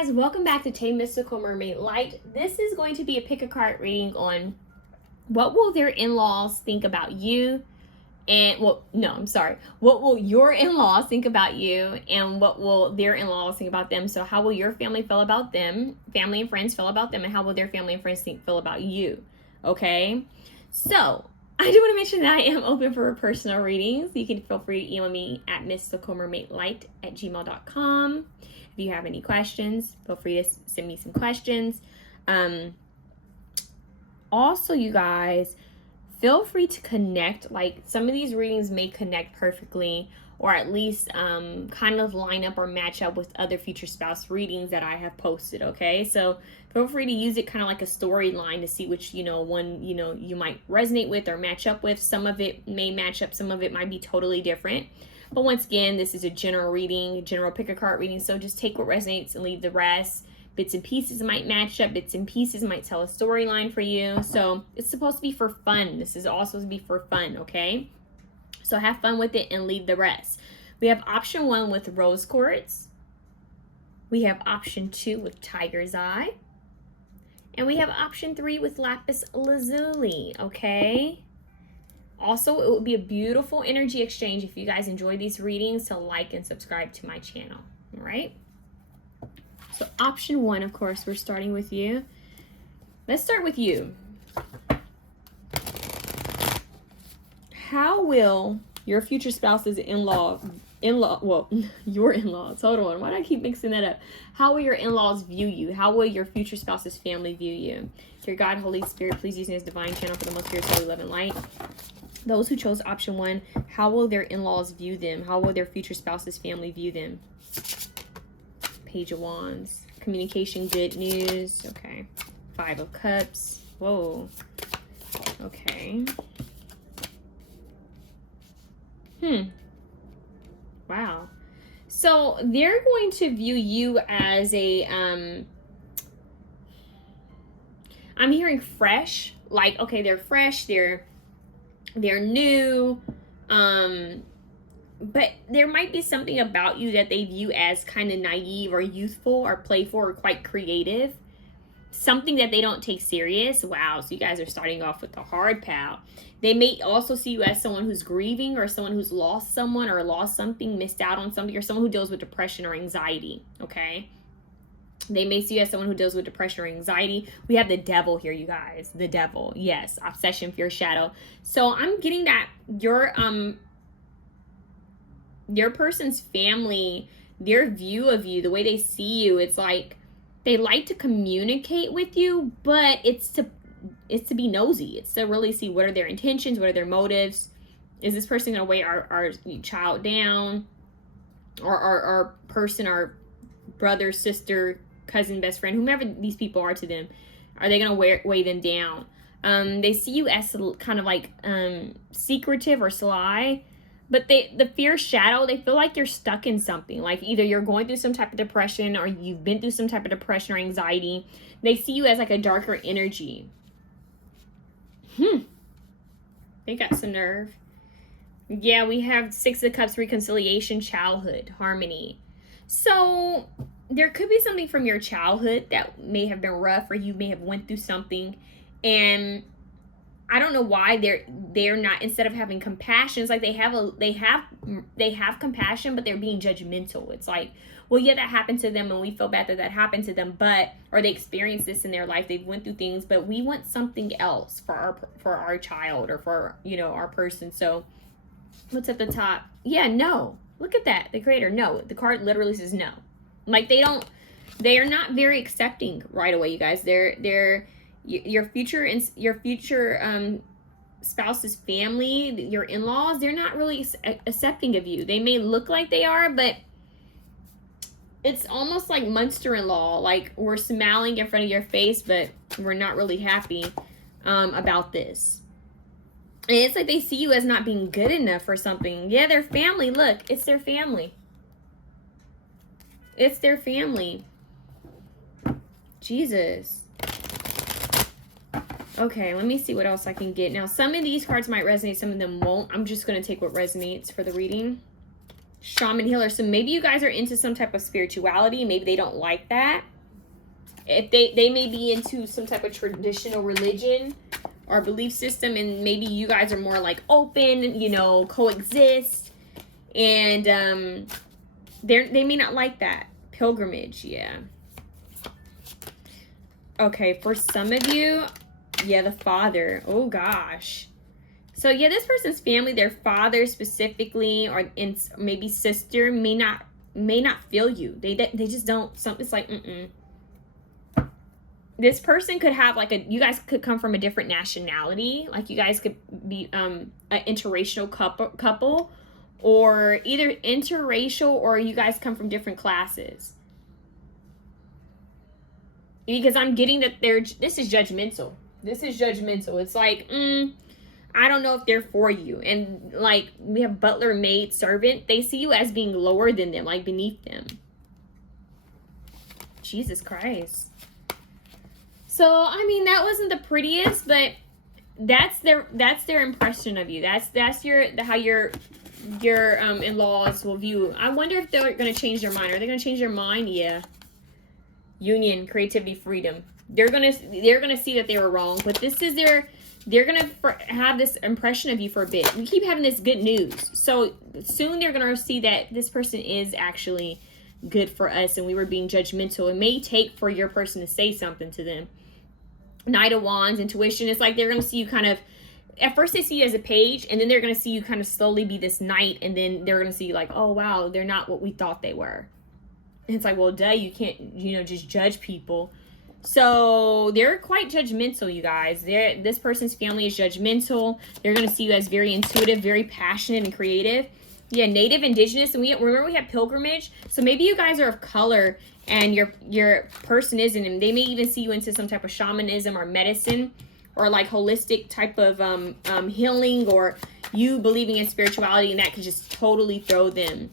guys, welcome back to TayMysticalMermaidLight. This is going to be a pick a card reading on what will their in-laws think about you, and what will your in-laws think about you, and what will their in-laws think about them. So how will your family feel about them, family and friends feel about them, and how will their family and friends feel about you? Okay, so I do want to mention that I am open for personal readings. You can feel free to email me at mysticalmermaidlight@gmail.com. If you have any questions, feel free to send me some questions. Also, you guys, feel free to connect. Like, some of these readings may connect perfectly, or at least kind of line up or match up with other future spouse readings that I have posted, okay? So feel free to use it kind of like a storyline to see which, one, you might resonate with or match up with. Some of it may match up, some of it might be totally different. But once again, this is a general reading, general pick a card reading, so just take what resonates and leave the rest. Bits and pieces might match up, bits and pieces might tell a storyline for you. So it's supposed to be for fun. This is also supposed to be for fun, okay? So have fun with it and leave the rest. We have option 1 with rose quartz. We have option 2 with tiger's eye. And we have option 3 with lapis lazuli, okay? Also, it would be a beautiful energy exchange if you guys enjoy these readings to like and subscribe to my channel, all right? So option 1, of course, we're starting with you. Let's start with you. How will your future spouse's your in-laws, hold on, why do I keep mixing that up? How will your in-laws view you? How will your future spouse's family view you? Dear God, Holy Spirit, please use me as divine channel for the most pure, holy, love, and light. Those who chose option 1, how will their in-laws view them? How will their future spouse's family view them? Page of Wands. Communication, good news. Okay. 5 of Cups. Whoa. Okay. Wow. So they're going to view you as a, I'm hearing fresh. Like, okay, they're fresh, they're new, but there might be something about you that they view as kind of naive or youthful or playful or quite creative. Something that they don't take serious. Wow, so you guys are starting off with the hard pal. They may also see you as someone who's grieving, or someone who's lost someone or lost something, missed out on something, or someone who deals with depression or anxiety, okay? They may see you as someone who deals with depression or anxiety. We have the devil here, you guys. The devil. Yes. Obsession, fear, shadow. So I'm getting that your person's family, their view of you, the way they see you, it's like they like to communicate with you, but it's to be nosy. It's to really see what are their intentions, what are their motives. Is this person going to weigh our child down? Or our person, our brother, sister, cousin, best friend, whomever these people are to them, are they going to weigh them down? They see you as kind of like secretive or sly, but the fear shadow, they feel like you're stuck in something. Like either you're going through some type of depression, or you've been through some type of depression or anxiety. They see you as like a darker energy. They got some nerve. Yeah, we have 6 of Cups, reconciliation, childhood, harmony. So there could be something from your childhood that may have been rough, or you may have went through something, and I don't know why they're not, instead of having compassion, it's like they have compassion, but they're being judgmental. It's like, well, yeah, that happened to them, and we feel bad that happened to them, or they experienced this in their life, they've went through things, but we want something else for our child, or for our person. So what's at the top? Yeah, no. Look at that. The Creator, no. The card literally says no. Like they are not very accepting right away, you guys. They're your future spouse's family, your in-laws, they're not really accepting of you. They may look like they are, but it's almost like monster-in-law. Like, we're smiling in front of your face, but we're not really happy about this. And it's like they see you as not being good enough or something. Yeah, their family. Look, it's their family. It's their family. Jesus. Okay, let me see what else I can get. Now, some of these cards might resonate, some of them won't. I'm just going to take what resonates for the reading. Shaman healer. So maybe you guys are into some type of spirituality. Maybe they don't like that. If they may be into some type of traditional religion or belief system, and maybe you guys are more like open, you know, coexist, and they may not like that. Pilgrimage, yeah. Okay, for some of you, yeah, the father. Oh gosh. So yeah, this person's family, their father specifically, or maybe sister, may not feel you. They just don't. It's like This person could have like you guys could come from a different nationality. Like you guys could be an interracial couple, or either interracial or you guys come from different classes. Because I'm getting that this is judgmental. This is judgmental. It's like, I don't know if they're for you. And like we have butler, maid, servant. They see you as being lower than them, like beneath them. Jesus Christ. So, I mean, that wasn't the prettiest, but that's their impression of you. That's how your in-laws will view. I wonder if they're going to change their mind. Are they going to change their mind? Yeah. Union, creativity, freedom. They're gonna see that they were wrong, but they're gonna have this impression of you for a bit. We keep having this good news, so soon they're gonna see that this person is actually good for us, and we were being judgmental. It may take for your person to say something to them. Knight of Wands, intuition. It's like they're gonna see you kind of. At first they see you as a page, and then they're gonna see you kind of slowly be this knight, and then they're gonna see you like, oh wow, they're not what we thought they were. And it's like, well, duh, you can't, just judge people. So they're quite judgmental, you guys. This person's family is judgmental. They're going to see you as very intuitive, very passionate and creative. Yeah, native, indigenous. And remember we have pilgrimage. So maybe you guys are of color and your person isn't. And they may even see you into some type of shamanism or medicine or like holistic type of healing, or you believing in spirituality, and that could just totally throw them.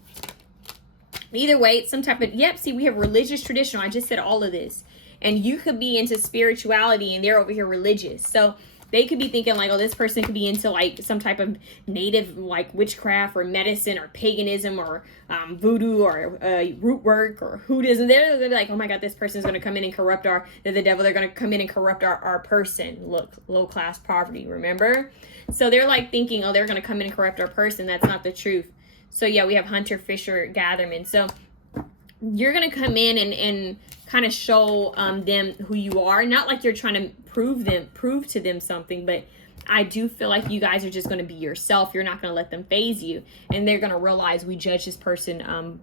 Either way, it's some type of, see, we have religious traditional. I just said all of this. And you could be into spirituality and they're over here religious. So they could be thinking like, oh, this person could be into like some type of native like witchcraft or medicine or paganism or voodoo or root work or hoodism. They're going to be like, oh my God, this person's going to come in and corrupt they're the devil. They're going to come in and corrupt our person. Look, low class poverty, remember? So they're like thinking, oh, they're going to come in and corrupt our person. That's not the truth. So yeah, we have hunter, fisher, gatherman. So you're going to come in and kind of show them who you are. Not like you're trying to prove to them something, but I do feel like you guys are just going to be yourself. You're not going to let them phase you. And they're going to realize we judged this person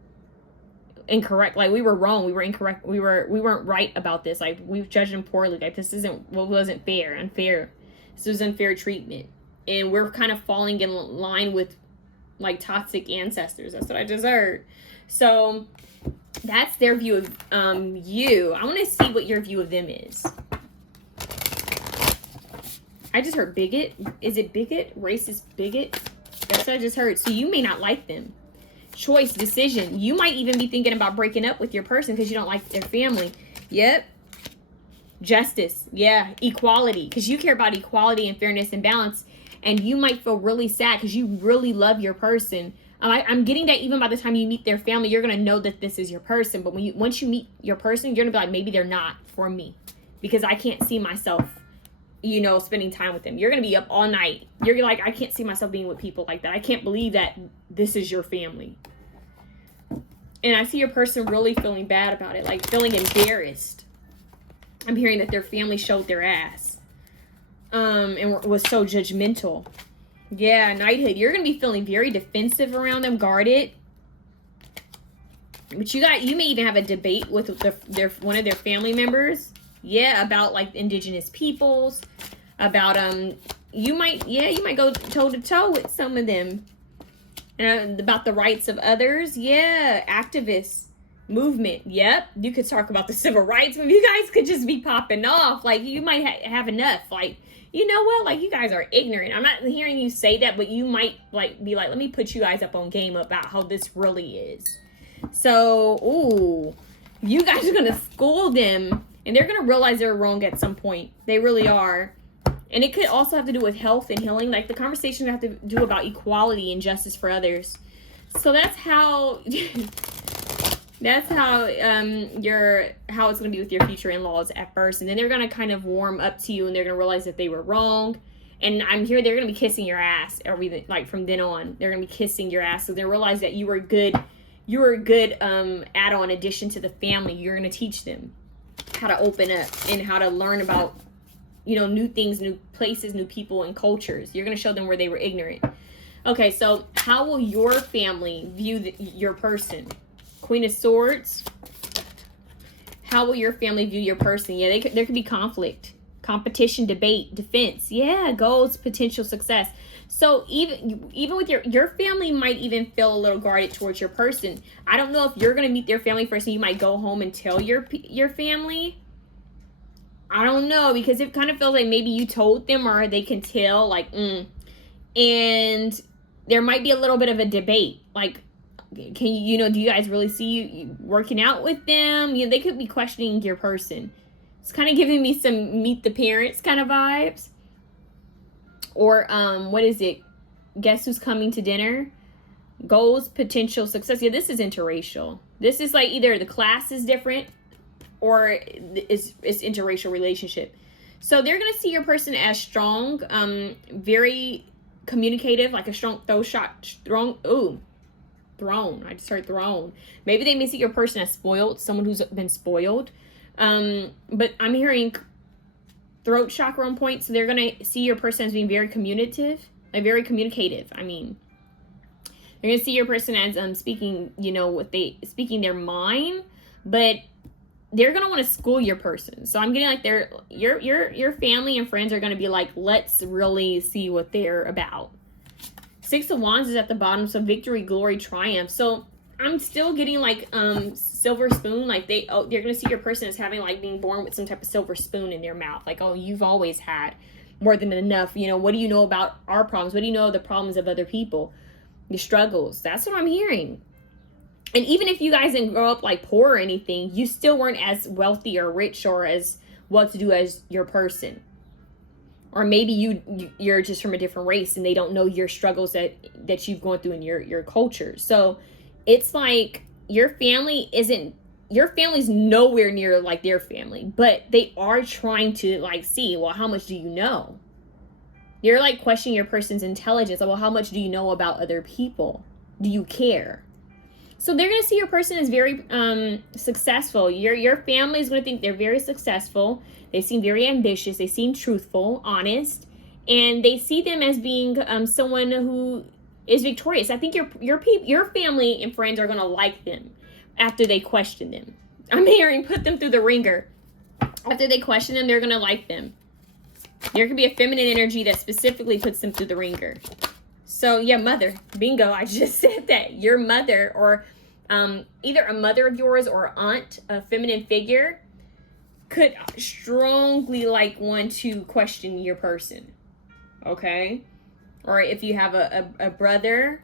incorrect. Like we were wrong. We were incorrect. We weren't right about this. Like we've judged them poorly. Like this wasn't fair, unfair. This was unfair treatment. And we're kind of falling in line with like toxic ancestors. That's what I just heard. So that's their view of you. I want to see what your view of them is. I just heard bigot. Is it bigot? Racist bigot? That's what I just heard. So you may not like them. Choice, decision. You might even be thinking about breaking up with your person because you don't like their family. Yep. Justice. Yeah. Equality. Because you care about equality and fairness and balance. And you might feel really sad because you really love your person. I'm getting that even by the time you meet their family, you're going to know that this is your person. But once you meet your person, you're going to be like, maybe they're not for me. Because I can't see myself, spending time with them. You're going to be up all night. You're like, I can't see myself being with people like that. I can't believe that this is your family. And I see your person really feeling bad about it. Like feeling embarrassed. I'm hearing that their family showed their ass. And was so judgmental. Yeah, knighthood. You're going to be feeling very defensive around them, guarded. But you may even have a debate with one of their family members. Yeah, about like indigenous peoples. About you might go toe to toe with some of them. About the rights of others. Yeah, activists. Movement. Yep. You could talk about the civil rights movement. You guys could just be popping off. Like you might have enough. Like, you know what? Like you guys are ignorant. I'm not hearing you say that, but you might be like, let me put you guys up on game about how this really is. So, you guys are going to school them and they're going to realize they're wrong at some point. They really are. And it could also have to do with health and healing. Like the conversation have to do about equality and justice for others. So that's how that's how how it's gonna be with your future in-laws at first, and then they're gonna kind of warm up to you, and they're gonna realize that they were wrong. And I'm here, they're gonna be kissing your ass everything, like from then on. They're gonna be kissing your ass, so they realize that you were good. You were a good add-on addition to the family. You're gonna teach them how to open up and how to learn about, you know, new things, new places, new people, and cultures. You're gonna show them where they were ignorant. Okay, so how will your family view your person? Queen of Swords. How will your family view your person? Yeah, there could be conflict, competition, debate, defense. Yeah, goals, potential success. So even with your family might even feel a little guarded towards your person. I don't know if you're gonna meet their family first and you might go home and tell your family. I don't know, because it kind of feels like maybe you told them or they can tell, like, and there might be a little bit of a debate, like, can you know, do you guys really see you working out with them? You know, they could be questioning your person. It's kind of giving me some meet the parents kind of vibes. Or what is it? Guess who's coming to dinner? Goals, potential success. Yeah, this is interracial. This is like either the class is different or it's interracial relationship. So they're gonna see your person as strong, very communicative, like a strong throne. I just heard throne. Maybe they may see your person as spoiled, someone who's been spoiled. But I'm hearing throat chakra on point, so they're gonna see your person as being very communicative, very communicative. I mean, they're gonna see your person as speaking, you know, speaking their mind, but they're gonna want to school your person. So I'm getting like your family and friends are gonna be like, let's really see what they're about. Six of Wands is at the bottom, so victory, glory, triumph. So I'm still getting like silver spoon, like they're gonna see your person as having like being born with some type of silver spoon in their mouth, like, oh, you've always had more than enough. You know, what do you know about our problems? What do you know of the problems of other people, your struggles? That's what I'm hearing. And even if you guys didn't grow up like poor or anything, you still weren't as wealthy or rich or as well-to-do as your person. Or maybe you're just from a different race and they don't know your struggles that you've gone through in your culture. So it's like your family's nowhere near like their family, but they are trying to like see, well, how much do you know? You're like questioning your person's intelligence. Well, how much do you know about other people? Do you care? So they're going to see your person as very successful. Your family is going to think they're very successful. They seem very ambitious. They seem truthful, honest, and they see them as being someone who is victorious. I think your family and friends are going to like them after they question them. I'm hearing put them through the ringer. After they question them, they're going to like them. There could be a feminine energy that specifically puts them through the ringer. So yeah, mother, bingo. I just said that. Your mother, or either a mother of yours or aunt, a feminine figure, could strongly like want to question your person. Okay? Or if you have a brother,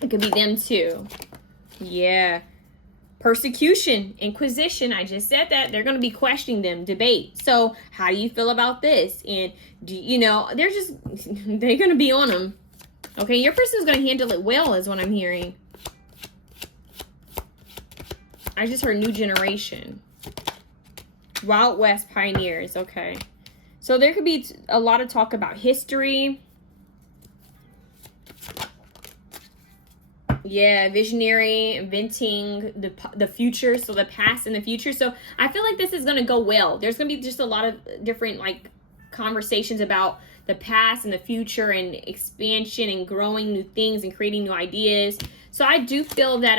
it could be them too. Yeah. Persecution, inquisition, I just said that. They're going to be questioning them, debate. So how do you feel about this? And do you know, they're going to be on them. Okay, your person's going to handle it well is what I'm hearing. I just heard new generation. Wild West pioneers, okay. So there could be a lot of talk about history. Yeah, visionary, inventing the future, so the past and the future. So I feel like this is going to go well. There's going to be just a lot of different like conversations about the past and the future and expansion and growing new things and creating new ideas. So I do feel that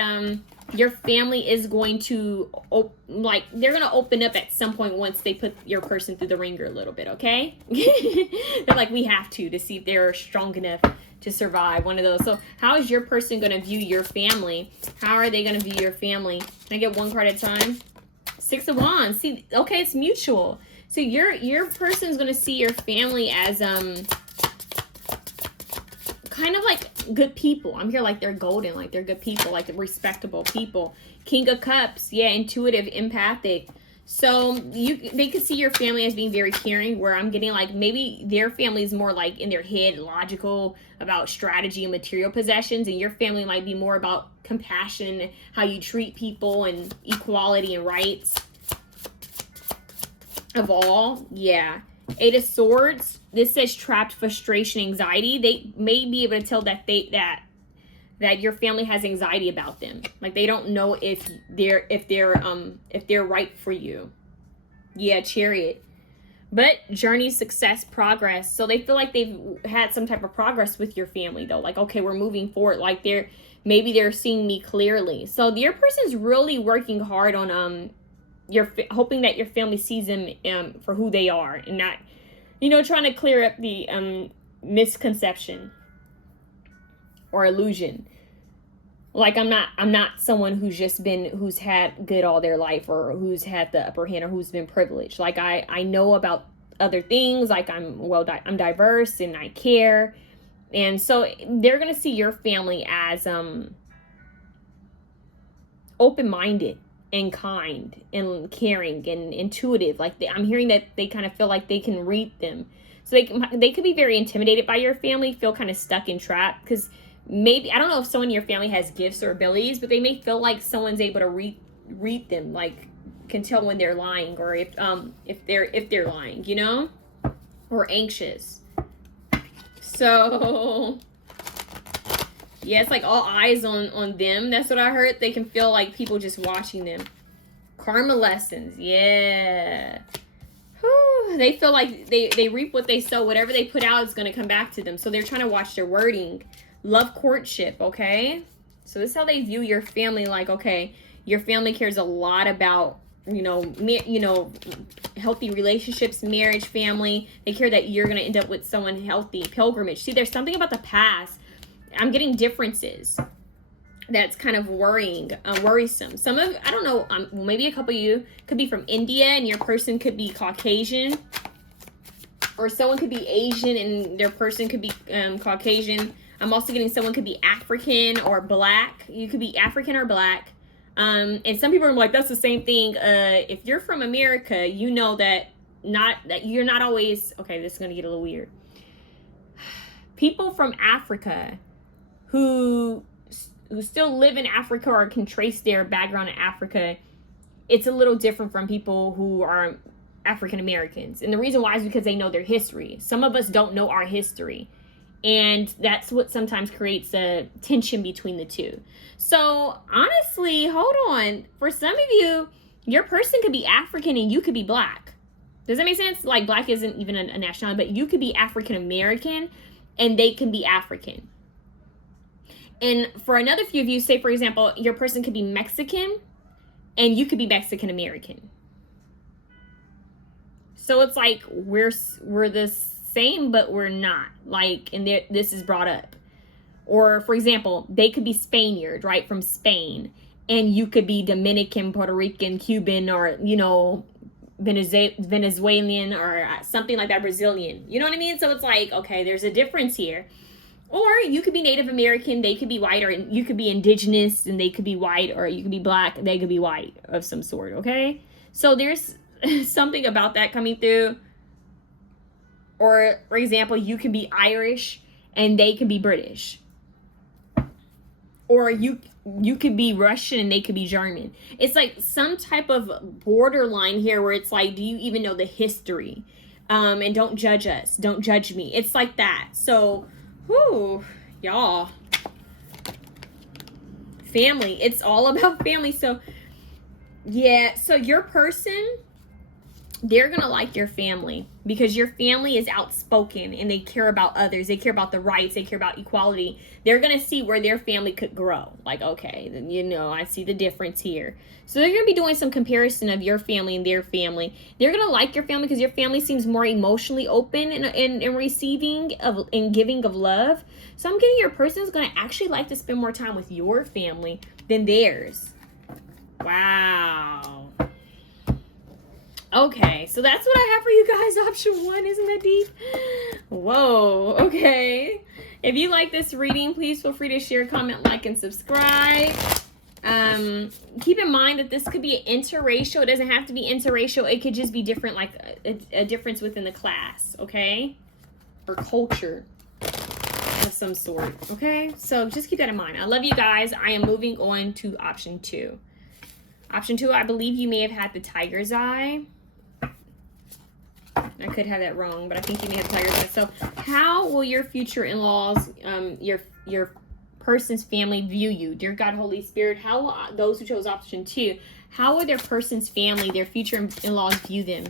your family is going to they're going to open up at some point once they put your person through the ringer a little bit, okay? They're like, we have to see if they're strong enough to survive, one of those. So how is your person going to view your family? How are they going to view your family? Can I get one card at a time? Six of Wands. See, okay, it's mutual. So your person's going to see your family as kind of like good people. I'm here like they're golden, like they're good people, like respectable people. King of Cups, yeah, intuitive, empathic. So they could see your family as being very caring, where I'm getting like maybe their family is more like in their head logical about strategy and material possessions, and your family might be more about compassion, how you treat people, and equality and rights of all. Yeah. Eight of Swords. This says trapped frustration, anxiety. They may be able to tell that that your family has anxiety about them. Like they don't know if they're right for you. Yeah, Chariot. But journey, success, progress. So they feel like they've had some type of progress with your family though. Like, okay, we're moving forward. Like maybe they're seeing me clearly. So your person's really working hard on hoping that your family sees them for who they are, and not, trying to clear up the misconception or illusion. Like I'm not someone who's had good all their life, or who's had the upper hand, or who's been privileged. Like I know about other things. Like I'm diverse and I care. And so they're going to see your family as open-minded and kind and caring and intuitive. Like I'm hearing that they kind of feel like they can read them. So they could be very intimidated by your family, feel kind of stuck and trapped, because maybe, I don't know if someone in your family has gifts or abilities, but they may feel like someone's able to read them, like can tell when they're lying, or if they're lying, or anxious. So yeah, it's like all eyes on them. That's what I heard. They can feel like people just watching them. Karma lessons. Yeah. Whew. They feel like they reap what they sow. Whatever they put out is going to come back to them. So they're trying to watch their wording. Love, courtship. Okay. So this is how they view your family. Like, okay, your family cares a lot about, healthy relationships, marriage, family. They care that you're going to end up with someone healthy. Pilgrimage. See, there's something about the past. I'm getting differences that's kind of worrisome. Some of, I don't know, maybe a couple of you could be from India and your person could be Caucasian, or someone could be Asian and their person could be Caucasian. I'm also getting someone could be African or black. You could be African or black. And some people are like, that's the same thing. If you're from America, you know that you're not always, okay, this is going to get a little weird. People from Africa who still live in Africa or can trace their background in Africa, it's a little different from people who are African Americans. And the reason why is because they know their history. Some of us don't know our history. And that's what sometimes creates a tension between the two. So honestly, hold on. For some of you, your person could be African and you could be black. Does that make sense? Like black isn't even a nationality, but you could be African American and they can be African. And for another few of you, say for example, your person could be Mexican and you could be Mexican American. So it's like we're the same, but we're not. Like, and this is brought up. Or for example, they could be Spaniard, right, from Spain, and you could be Dominican, Puerto Rican, Cuban, or Venezuelan, or something like that, Brazilian. You know what I mean? So it's like, okay, there's a difference here. Or you could be Native American, they could be white, or you could be indigenous and they could be white, or you could be black, they could be white of some sort, okay? So there's something about that coming through. Or, for example, you could be Irish and they could be British. Or you could be Russian and they could be German. It's like some type of borderline here where it's like, do you even know the history? And don't judge us. Don't judge me. It's like that. So, whew, y'all. Family. It's all about family. So, yeah. So your person, they're going to like your family because your family is outspoken and they care about others. They care about the rights. They care about equality. They're going to see where their family could grow. Like, okay, then, I see the difference here. So they're going to be doing some comparison of your family and their family. They're going to like your family because your family seems more emotionally open in receiving and giving of love. So I'm getting your person is going to actually like to spend more time with your family than theirs. Wow. Okay, so that's what I have for you guys. Option 1, isn't that deep? Whoa, okay. If you like this reading, please feel free to share, comment, like, and subscribe. Keep in mind that this could be interracial. It doesn't have to be interracial. It could just be different, like a difference within the class, okay? Or culture of some sort, okay? So just keep that in mind. I love you guys. I am moving on to option 2. Option 2, I believe you may have had the tiger's eye. I could have that wrong, but I think you may have the tiger's eye. So how will your future in-laws, your person's family view you? Dear God, Holy Spirit, how will those who chose option 2, how will their person's family, their future in-laws view them,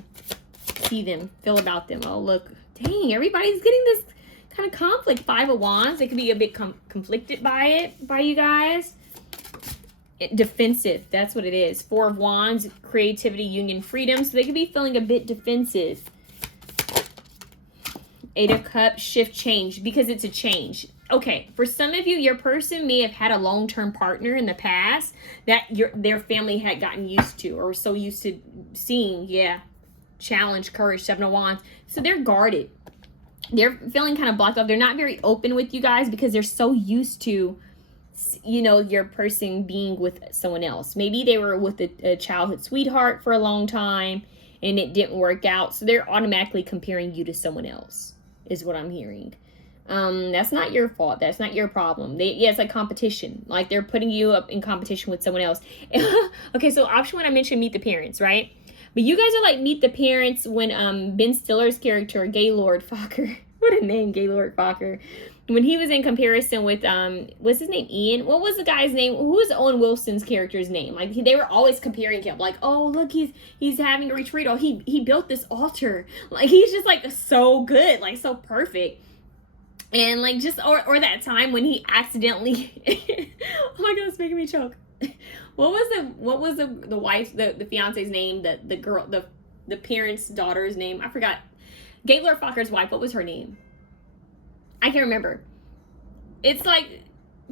see them, feel about them? Oh, look, dang, everybody's getting this kind of conflict. 5 of Wands. They could be a bit conflicted by you guys. Defensive, that's what it is. 4 of Wands, creativity, union, freedom. So they could be feeling a bit defensive. 8 of Cups, shift, change, because it's a change. Okay, for some of you, your person may have had a long-term partner in the past that their family had gotten used to, or so used to seeing. Yeah, challenge, courage, 7 of Wands. So they're guarded. They're feeling kind of blocked off. They're not very open with you guys because they're so used to, you know, your person being with someone else. Maybe they were with a childhood sweetheart for a long time and it didn't work out. So they're automatically comparing you to someone else, is what I'm hearing. That's not your fault. That's not your problem. Yeah, it's like competition. Like they're putting you up in competition with someone else. Okay, so option 1, I mentioned meet the parents, right? But you guys are like meet the parents when Ben Stiller's character, Gaylord Fokker, what a name, Gaylord Fokker, when he was in comparison with what's his name, Ian? What was the guy's name? Who was Owen Wilson's character's name? Like they were always comparing him, like, oh look, he's having a retreat. Oh, he built this altar. Like he's just like so good, like so perfect. And like just or that time when he accidentally oh my god, it's making me choke. What was the wife's, the fiance's name, the girl, the parents' daughter's name? I forgot. Gaylord Fokker's wife, what was her name? I can't remember. It's like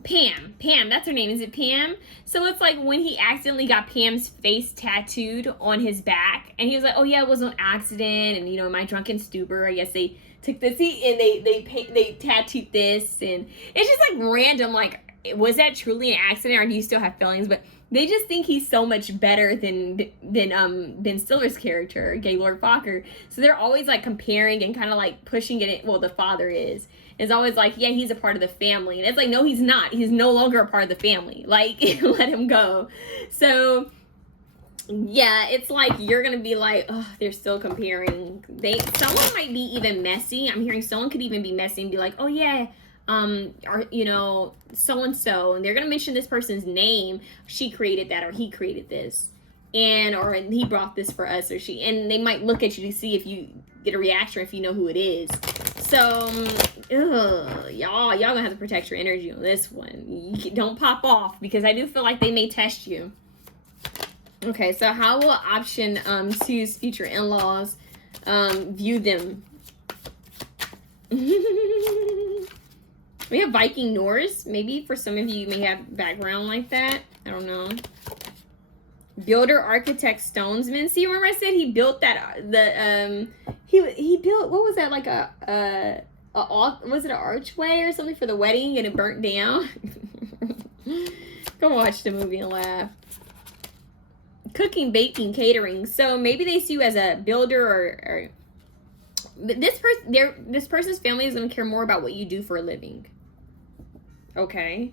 Pam, that's her name. Is it Pam? So it's like when he accidentally got Pam's face tattooed on his back, and he was like, oh yeah, it was an accident, and you know, my drunken stupor, I guess they took this and they tattooed this, and it's just like random. Like, was that truly an accident, or do you still have feelings? But they just think he's so much better than Ben Stiller's character, Gaylord Fokker. So they're always like comparing and kind of like pushing it. Well, the father is always like, yeah, he's a part of the family, and it's like, no, he's not. He's no longer a part of the family. Like, let him go. So yeah, it's like you're gonna be like, oh, they're still comparing. Someone might be even messy. I'm hearing someone could even be messy and be like, oh yeah, or you know, so and so, and they're gonna mention this person's name. She created that, or he created this, or he brought this for us, or she. And they might look at you to see if you get a reaction, or if you know who it is. So, y'all gonna have to protect your energy on this one. Don't pop off, because I do feel like they may test you. Okay, so how will option 2's future in-laws view them? We have Viking Norse. Maybe for some of you may have background like that. I don't know. Builder, architect, stonesman. See, remember I said he built that, he built, what was that, like was it an archway or something for the wedding, and it burnt down? Go watch the movie and laugh. Cooking, baking, catering. So maybe they see you as a builder, or this person's family is going to care more about what you do for a living. Okay.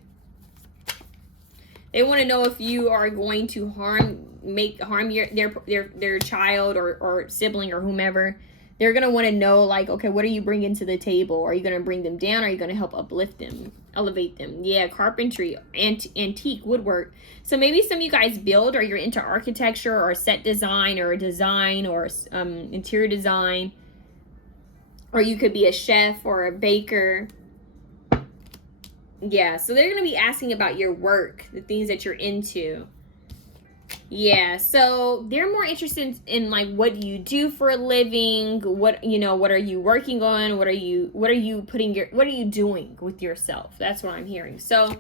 They want to know if you are going to harm their child or sibling or whomever. They're going to want to know, like, okay, what are you bringing to the table? Are you going to bring them down? Or are you going to help uplift them, elevate them? Yeah, carpentry, antique, woodwork. So maybe some of you guys build, or you're into architecture or set design or interior design. Or you could be a chef or a baker. Yeah, so they're going to be asking about your work, the things that you're into. Yeah, so they're more interested in like, what do you do for a living? What are you working on? What are you doing with yourself? That's what I'm hearing. So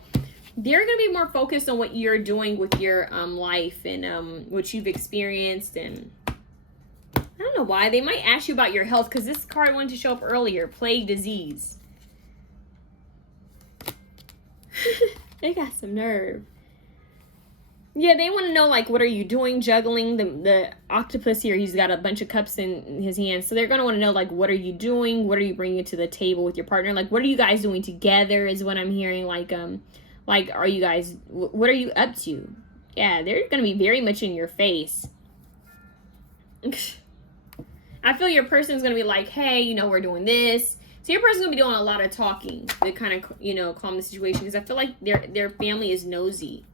they're going to be more focused on what you're doing with your life and what you've experienced. And I don't know why. They might ask you about your health, because this card wanted to show up earlier. Plague, disease. They got some nerve. Yeah, they want to know, like, what are you doing juggling? The octopus here, he's got a bunch of cups in his hands. So they're going to want to know, like, what are you doing? What are you bringing to the table with your partner? Like, what are you guys doing together is what I'm hearing. Like, are you guys, what are you up to? Yeah, they're going to be very much in your face. I feel your person's going to be like, hey, you know, we're doing this. So your person's going to be doing a lot of talking to kind of, you know, calm the situation. Because I feel like their family is nosy.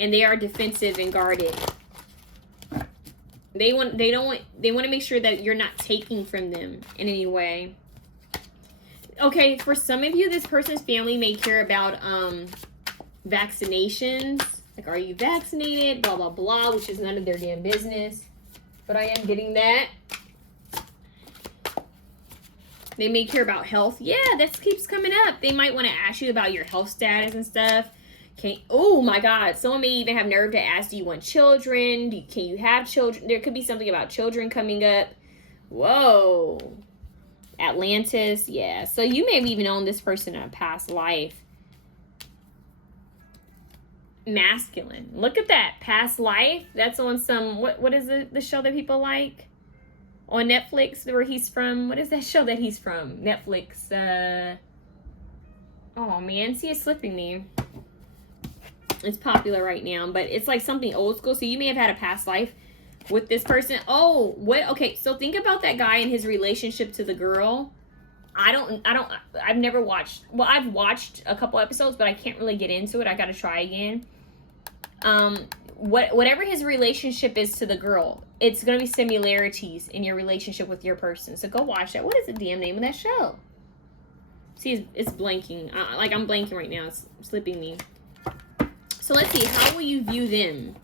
And they are defensive and guarded. They want to make sure that you're not taking from them in any way. Okay, for some of you, this person's family may care about vaccinations. Like, are you vaccinated? Blah, blah, blah, which is none of their damn business. But I am getting that. They may care about health. Yeah, that keeps coming up. They might want to ask you about your health status and stuff. Oh my God, someone may even have nerve to ask, do you want children? Can you have children? There could be something about children coming up. Whoa. Atlantis, yeah. So you may have even known this person in a past life. Masculine. Look at that. Past life. That's on some, what is the show that people like? On Netflix, where he's from. What is that show that he's from? Netflix. Oh man, see, it's slipping me. It's popular right now, but it's like something old school. So you may have had a past life with this person. Oh, what? Okay, so think about that guy and his relationship to the girl. I've never watched. Well, I've watched a couple episodes, but I can't really get into it. I got to try again. Whatever his relationship is to the girl, it's gonna be similarities in your relationship with your person. So go watch that. What is the damn name of that show? See, it's blanking. Like I'm blanking right now. It's slipping me. So let's see, how will you view them?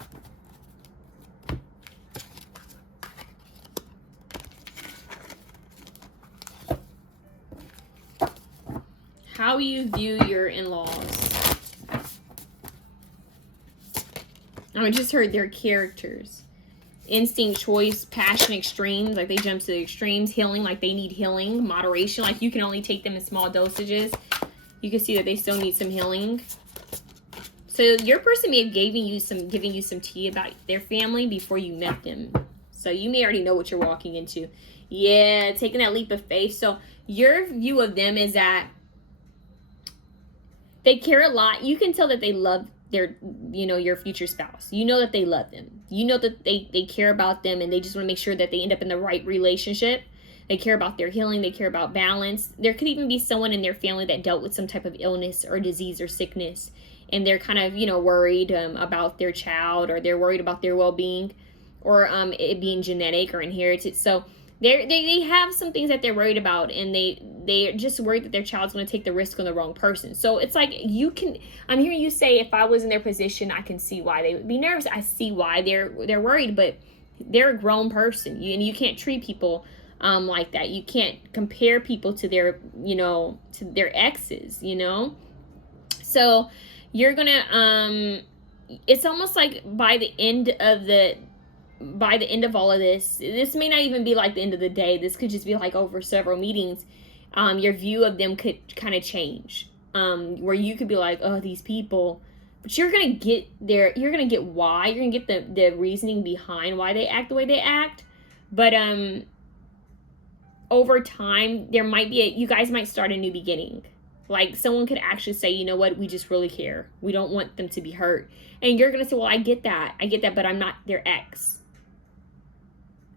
How will you view your in-laws? I just heard their characters. Instinct, choice, passion, extremes, like they jump to the extremes. Healing, like they need healing. Moderation, like you can only take them in small dosages. You can see that they still need some healing. So your person may have giving you some tea about their family before you met them. So you may already know what you're walking into. Yeah, taking that leap of faith. So your view of them is that they care a lot. You can tell that they love their, you know, your future spouse. You know that they love them. You know that they care about them, and they just want to make sure that they end up in the right relationship. They care about their healing. They care about balance. There could even be someone in their family that dealt with some type of illness or disease or sickness. And they're kind of, you know, worried about their child, or they're worried about their well-being, or it being genetic or inherited. So they have some things that they're worried about, and they're just worried that their child's going to take the risk on the wrong person. So it's like I'm hearing you say, if I was in their position, I can see why they would be nervous. I see why they're worried, but they're a grown person, and you can't treat people like that. You can't compare people to their, you know, to their exes, you know. So you're gonna it's almost like by the end of all of this may not even be like the end of the day. This could just be like over several meetings. Your view of them could kind of change, where you could be like, oh, these people, but you're gonna get why, you're gonna get the reasoning behind why they act the way they act. But over time, there might be you guys might start a new beginning. Like someone could actually say, you know what, we just really care. We don't want them to be hurt. And you're going to say, well, I get that, but I'm not their ex.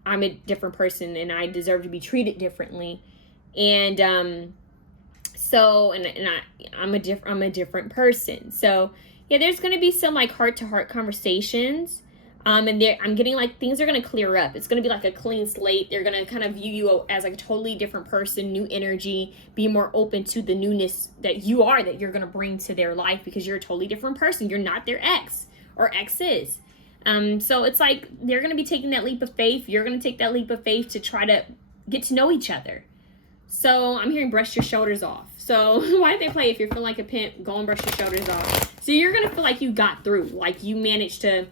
I'm a different person, and I deserve to be treated differently. And I'm a different person. So yeah, there's going to be some like heart-to-heart conversations. And I'm getting like things are going to clear up. It's going to be like a clean slate. They're going to kind of view you as like a totally different person, new energy, be more open to the newness that you're going to bring to their life, because you're a totally different person. You're not their ex or exes. So it's like they're going to be taking that leap of faith. You're going to take that leap of faith to try to get to know each other. So I'm hearing brush your shoulders off. So why did they play, if you're feeling like a pimp, go and brush your shoulders off. So you're going to feel like you got through, like you managed to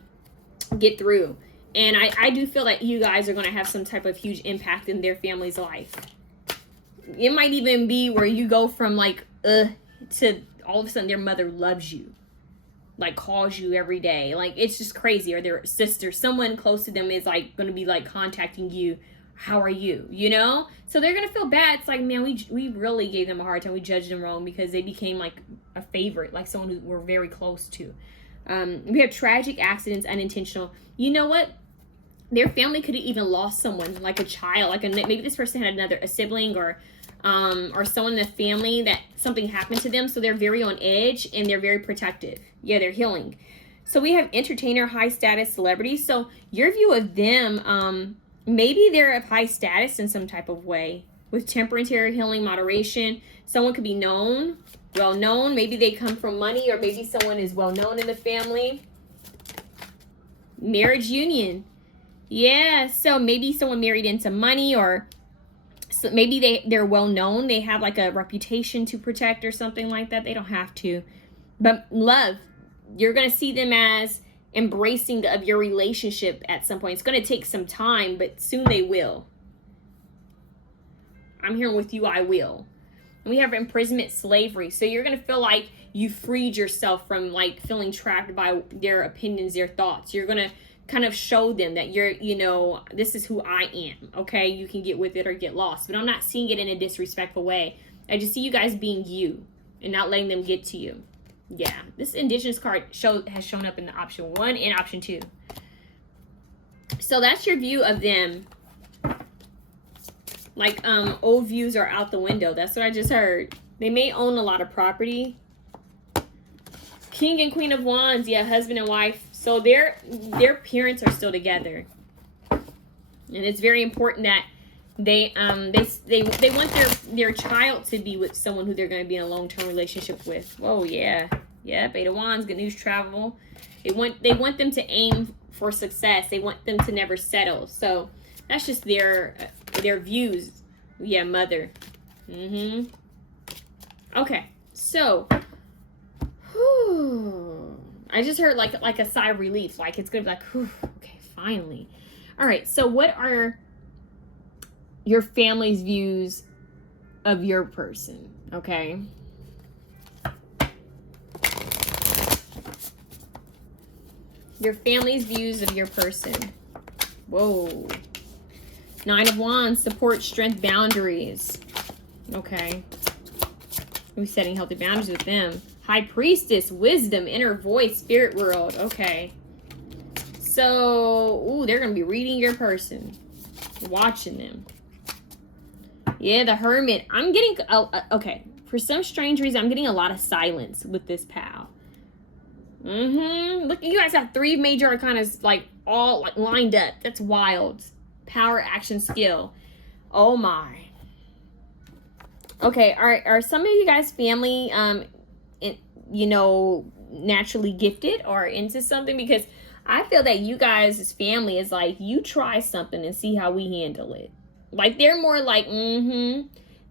get through. And I do feel that you guys are going to have some type of huge impact in their family's life. It might even be where you go from like to all of a sudden their mother loves you. like calls you every day. Like, it's just crazy. Or their sister, someone close to them is like going to be like contacting you. How are you? You know? So they're going to feel bad. It's like, man, we really gave them a hard time. We judged them wrong because they became like a favorite, like someone who we're very close to. We have tragic accidents, unintentional. You know what? Their family could have even lost someone, like a child, like maybe this person had a sibling or someone in the family that something happened to them. So they're very on edge and they're very protective. Yeah, they're healing. So we have entertainer, high status, celebrity. So your view of them, maybe they're of high status in some type of way with temperance here, healing, moderation. Someone could be known, well known. Maybe they come from money, or maybe someone is well known in the family. Marriage union. Yeah, so maybe someone married into money, or so maybe they're well known. They have like a reputation to protect or something like that. They don't have to. But love, you're going to see them as embracing of your relationship at some point. It's going to take some time, but soon they will. I'm here with you, I will. And we have imprisonment, slavery. So you're going to feel like you freed yourself from like feeling trapped by their opinions, their thoughts. You're going to kind of show them that you're, you know, this is who I am, okay? You can get with it or get lost. But I'm not seeing it in a disrespectful way. I just see you guys being you and not letting them get to you. Yeah, this indigenous card has shown up in the option 1 and option 2. So that's your view of them. Like, old views are out the window. That's what I just heard. They may own a lot of property. King and Queen of Wands, yeah, husband and wife. So their parents are still together, and it's very important that they want their child to be with someone who they're going to be in a long-term relationship with. Oh yeah, Eight of Wands, good news, travel. They want them to aim for success. They want them to never settle. So that's just their views. Yeah, mother. Okay, so. I just heard like a sigh of relief. Like it's gonna be like, whew, okay, finally. All right, so what are your family's views of your person? Okay. Your family's views of your person. Whoa. 9 of Wands, support, strength, boundaries. Okay. We're setting healthy boundaries with them. High Priestess, wisdom, inner voice, spirit world. Okay. So, ooh, they're going to be reading your person. Watching them. Yeah, the Hermit. I'm getting, okay. For some strange reason, I'm getting a lot of silence with this pal. Look, you guys have 3 major arcanas, like, all like lined up. That's wild. Power, action, skill. Oh, my. Okay, are some of you guys family, you know, naturally gifted or into something? Because I feel that you guys' family is like, you try something and see how we handle it. Like, they're more like,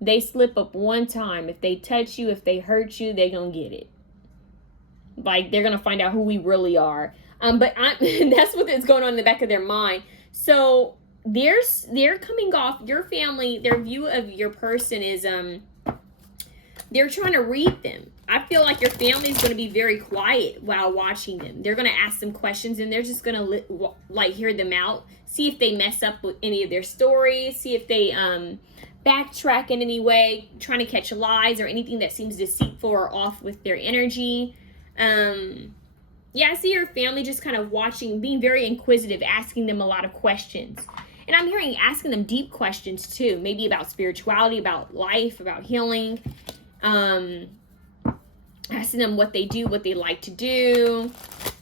they slip up one time. If they touch you, if they hurt you, they gonna get it. Like, they're gonna find out who we really are. But that's what's going on in the back of their mind. So they're coming off, your family, their view of your person is, they're trying to read them. I feel like your family is going to be very quiet while watching them. They're going to ask them questions, and they're just going to like hear them out, see if they mess up with any of their stories, see if they backtrack in any way, trying to catch lies or anything that seems deceitful or off with their energy. Yeah, I see your family just kind of watching, being very inquisitive, asking them a lot of questions. And I'm hearing asking them deep questions too, maybe about spirituality, about life, about healing. Asking them what they do, what they like to do.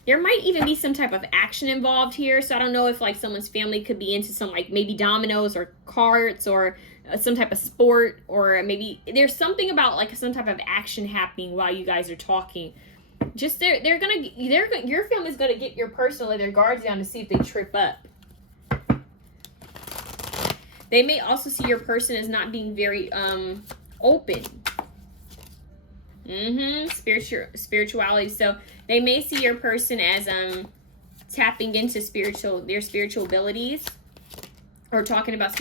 There might even be some type of action involved here. So I don't know if like someone's family could be into some like maybe dominoes or cards or some type of sport, or maybe there's something about like some type of action happening while you guys are talking. Just your family's gonna get your person, lay their guards down to see if they trip up. They may also see your person as not being very open. Spirituality. So they may see your person as tapping into their spiritual abilities, or talking about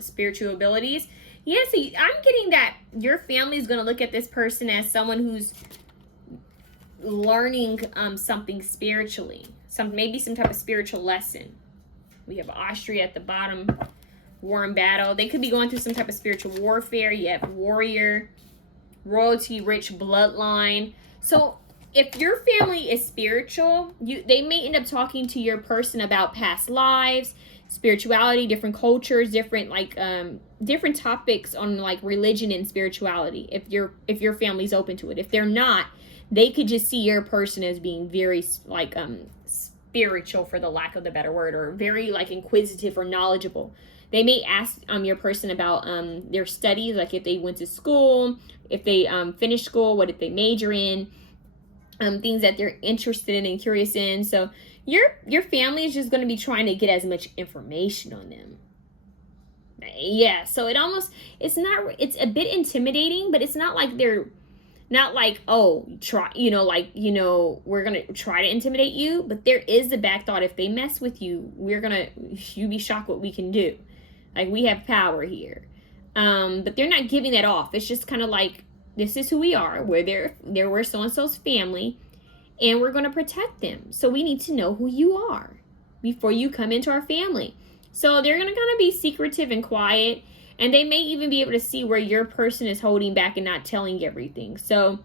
spiritual abilities. Yeah, see, I'm getting that your family is going to look at this person as someone who's learning something spiritually, maybe some type of spiritual lesson. We have Austria at the bottom, war and battle. They could be going through some type of spiritual warfare. You have warrior, royalty, rich bloodline. So if your family is spiritual, they may end up talking to your person about past lives, spirituality, different cultures, different different topics on like religion and spirituality. If your family's open to it. If they're not, they could just see your person as being very like spiritual, for the lack of the better word, or very like inquisitive or knowledgeable. They may ask your person about their studies, like if they went to school, if they finished school, what did they major in, things that they're interested in and curious in. So your family is just going to be trying to get as much information on them. Yeah, so it's a bit intimidating, but it's not like they're not like, oh, we're going to try to intimidate you. But there is the back thought, if they mess with you, you'd be shocked what we can do. Like, we have power here. But they're not giving that off. It's just kind of like, this is who we are. We're so-and-so's family, and we're going to protect them. So we need to know who you are before you come into our family. So they're going to kind of be secretive and quiet, and they may even be able to see where your person is holding back and not telling everything. So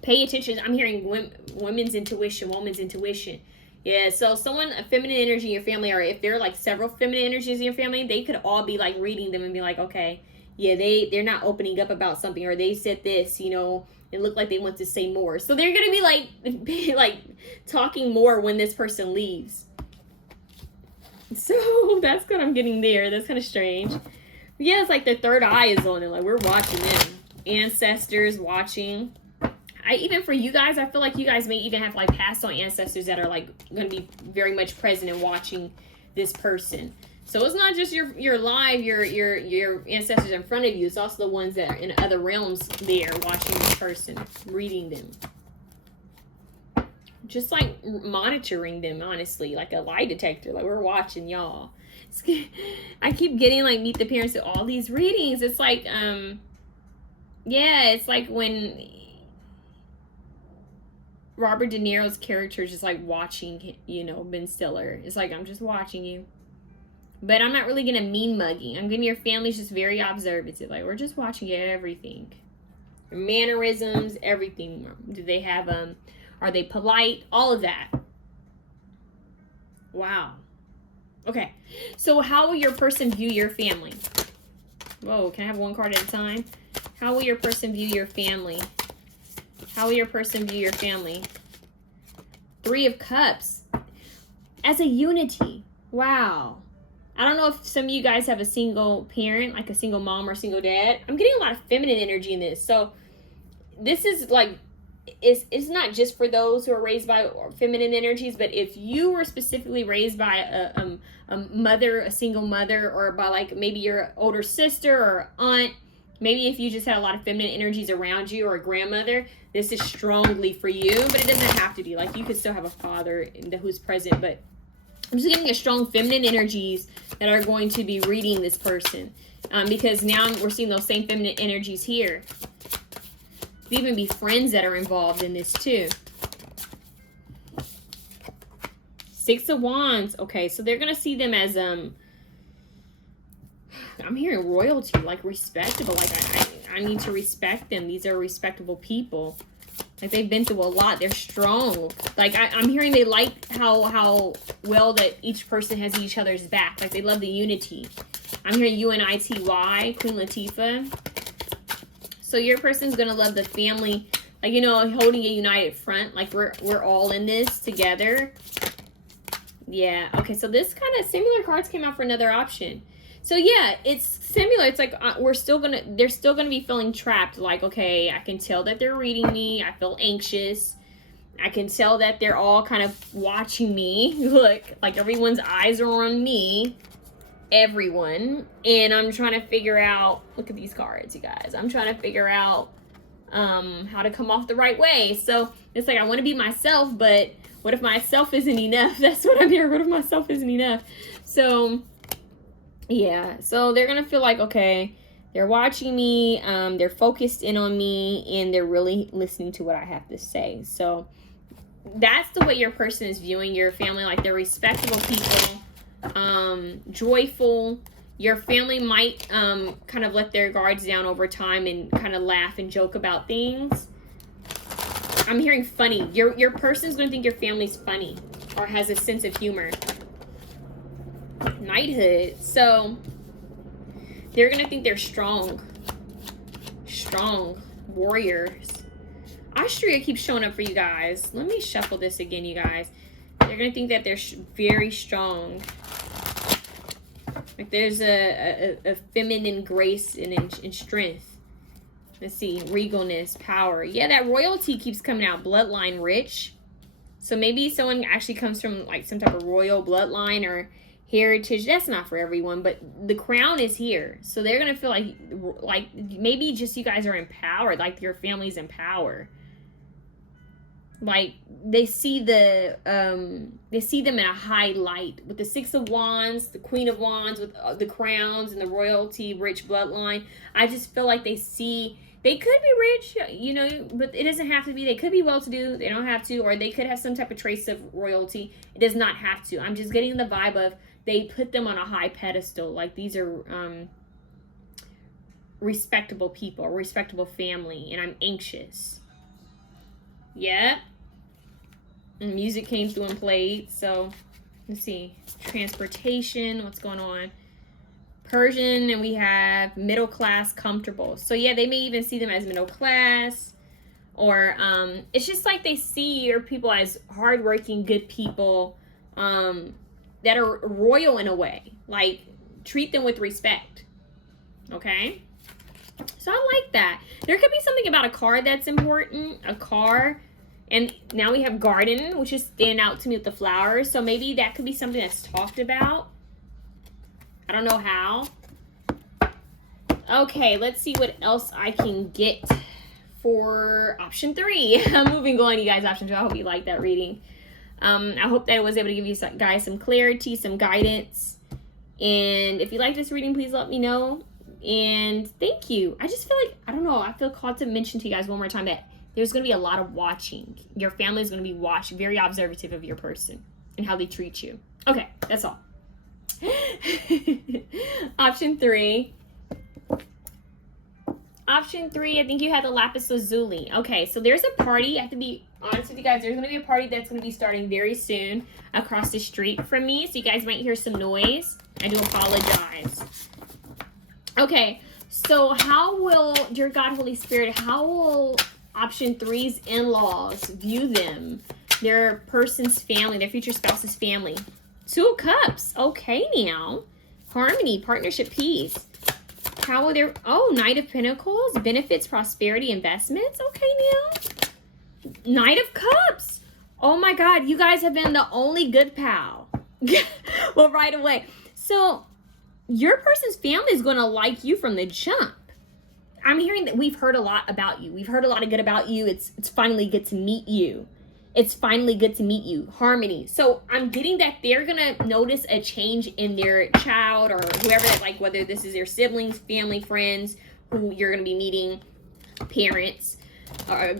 pay attention. I'm hearing women's intuition, woman's intuition. Yeah, so a feminine energy in your family, or if there are like several feminine energies in your family, they could all be like reading them and be like, okay, yeah, they're not opening up about something, or they said this, it looked like they want to say more. So they're going to be like talking more when this person leaves. So that's what I'm getting there. That's kind of strange. Yeah, it's like the third eye is on it. Like, we're watching them. Ancestors watching. Even for you guys, I feel like you guys may even have like passed on ancestors that are like going to be very much present and watching this person. So it's not just your ancestors in front of you. It's also the ones that are in other realms there watching this person, reading them. Just like monitoring them, honestly, like a lie detector. Like, we're watching y'all. I keep getting like meet the parents at all these readings. It's like, it's like when Robert De Niro's character is just like watching, Ben Stiller. It's like, I'm just watching you. But I'm not really going to mean mugging. I'm getting your family's just very observative. Like, we're just watching everything. Mannerisms, everything. Do they have, are they polite? All of that. Wow. Okay. So how will your person view your family? Whoa, can I have one card at a time? How will your person view your family? How will your person view your family? 3 of Cups. As a unity. Wow. I don't know if some of you guys have a single parent, like a single mom or single dad. I'm getting a lot of feminine energy in this. So this is like, it's not just for those who are raised by feminine energies, but if you were specifically raised by a mother, a single mother, or by like maybe your older sister or aunt, maybe if you just had a lot of feminine energies around you, or a grandmother, this is strongly for you, but it doesn't have to be. Like, you could still have a father who's present, but I'm just getting a strong feminine energies that are going to be reading this person, because now we're seeing those same feminine energies here. Could even be friends that are involved in this too. 6 of Wands. Okay, so they're gonna see them as I'm hearing royalty, like respectable. Like I need to respect them. These are respectable people. Like, they've been through a lot. They're strong. Like, I'm hearing they like how well that each person has each other's back. Like, they love the unity. I'm hearing UNITY, Queen Latifah. So your person's going to love the family. Like, holding a united front. Like, we're all in this together. Yeah. Okay, so this kind of similar cards came out for another option. So yeah, it's similar. It's like they're still gonna be feeling trapped. Like, okay, I can tell that they're reading me. I feel anxious. I can tell that they're all kind of watching me. Look, like everyone's eyes are on me. Everyone. And I'm trying to figure out, look at these cards, you guys. I'm trying to figure out how to come off the right way. So it's like, I want to be myself, but what if myself isn't enough? That's what I'm hearing. What if myself isn't enough? So yeah, so they're going to feel like, okay, They're watching me, they're focused in on me, and they're really listening to what I have to say. So that's the way your person is viewing your family. Like, they're respectable people, joyful. Your family might kind of let their guards down over time and kind of laugh and joke about things. I'm hearing funny. Your person's going to think your family's funny or has a sense of humor. Knighthood. So they're going to think they're strong. Strong warriors. Austria keeps showing up for you guys. Let me shuffle this again, you guys. They're going to think that they're very strong. Like, there's a feminine grace and strength. Let's see. Regalness, power. Yeah, that royalty keeps coming out. Bloodline rich. So maybe someone actually comes from like some type of royal bloodline or heritage. That's not for everyone, but the crown is here. So they're going to feel like maybe just you guys are empowered. Like, your family's in power. Like, they see them in a high light with the Six of Wands, the Queen of Wands, with the crowns and the royalty rich bloodline. I just feel like they could be rich, you know, but it doesn't have to be. They could be well-to-do. They don't have to. Or they could have some type of trace of royalty. It does not have to. I'm just getting the vibe of they put them on a high pedestal. Like, these are respectable people, respectable family, and I'm anxious. Yeah. And music came through and played. So, let's see. Transportation. What's going on? Persian, and we have middle class, comfortable. So yeah, they may even see them as middle class, or it's just like they see your people as hardworking, good people that are royal in a way. Like, treat them with respect. Okay, so I like that. There could be something about a car that's important. A car, and now we have garden, which is stand out to me with the flowers. So maybe that could be something that's talked about. I don't know how. Okay, let's see what else I can get for option 3. I'm moving on, you guys. Option 2. I hope you like that reading. I hope that I was able to give you guys some clarity, some guidance. And if you like this reading, please let me know. And thank you. I just feel like, I don't know, I feel called to mention to you guys one more time that there's going to be a lot of watching. Your family is going to be very observative of your person and how they treat you. Okay, that's all. Option 3. Option 3, I think you had the lapis lazuli. Okay, so there's a party. I have to be honest with you guys. There's going to be a party that's going to be starting very soon across the street from me. So you guys might hear some noise. I do apologize. Okay, so how will, dear God, Holy Spirit, how will option 3's in-laws view them? Their person's family, their future spouse's family. 2 of Cups. Okay, now. Harmony, partnership, peace. How will their... Oh, Knight of Pentacles. Benefits, prosperity, investments. Okay, now. Knight of Cups. Oh, my God. You guys have been the only good pal. Well, right away. So, your person's family is going to like you from the jump. I'm hearing that we've heard a lot about you. We've heard a lot of good about you. It's finally good to meet you. It's finally good to meet you. Harmony. So I'm getting that they're going to notice a change in their child or whoever, like whether this is their siblings, family, friends, who you're going to be meeting, parents